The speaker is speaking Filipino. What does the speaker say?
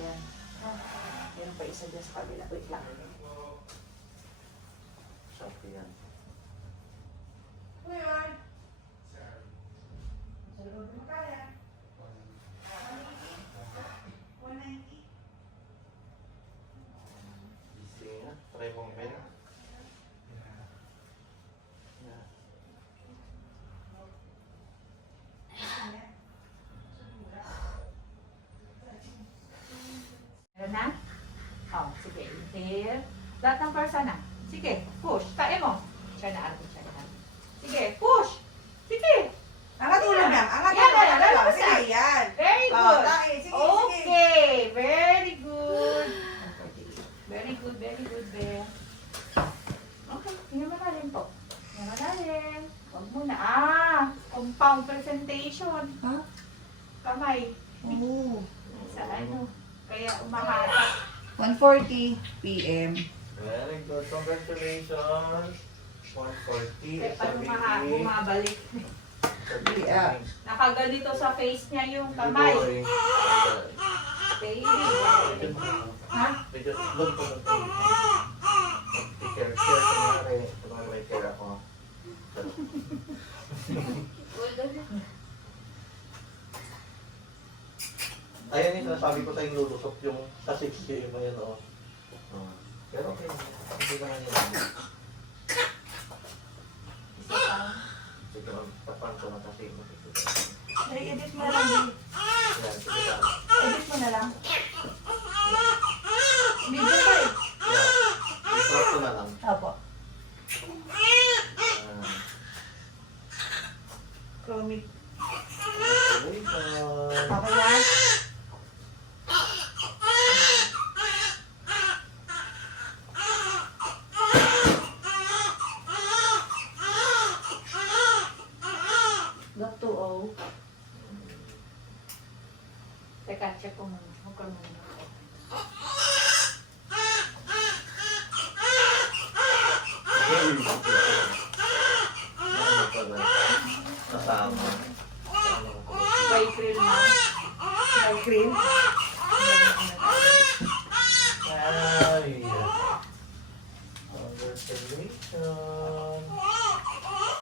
Yan. Meron pa isa dyan sa kabila. Wait lang. Shopee yan. Easy nga. Try mong pen. Yeah. Meron na? Oh, sige. Inhale. Lahat ng karsa na. Sige, push. Kaya mo. Siya na atin siya na. Sige, push. Sige. Angat ulo lang. Angat Yan, ulo yan, lang. yan. Sige, yan. Very Oh, good. tayo. Sige, sige. Okay. Very good. Very good, very good, Bear. Okay. Tingnan mo na rin po. Tingnan mo na rin. Huwag mo na. Compound presentation. Ha? Kamay. Oo. Sa ano. Kaya umahata. 1:40 p.m. Very good. Congratulations. 140. Kaya paano bumabalik. Yeah. Nakaganito sa face niya yung kamay. Baby boy. Ha? Medyo look po ng tayo. Mag-care ko nangyari. Pag may care ako. Ayun yung sinasabi ko tayong lulusok yung sa 6 mo yun, o. Pero okay, hindi naman yun. Isa pa. Sige, magpapan ko na kasi I-edit mo na lang. Yan, sige lang. Edit mo na lang. Medyo pa eh. Yan, i-crop ko na lang. Opo. Ah, Chromie. congratulations. Okay yan? Got 2-0. Teka, check ko muna. Huwag ko muna. Nasama. By krill na. By cream. Ay. Congratulations.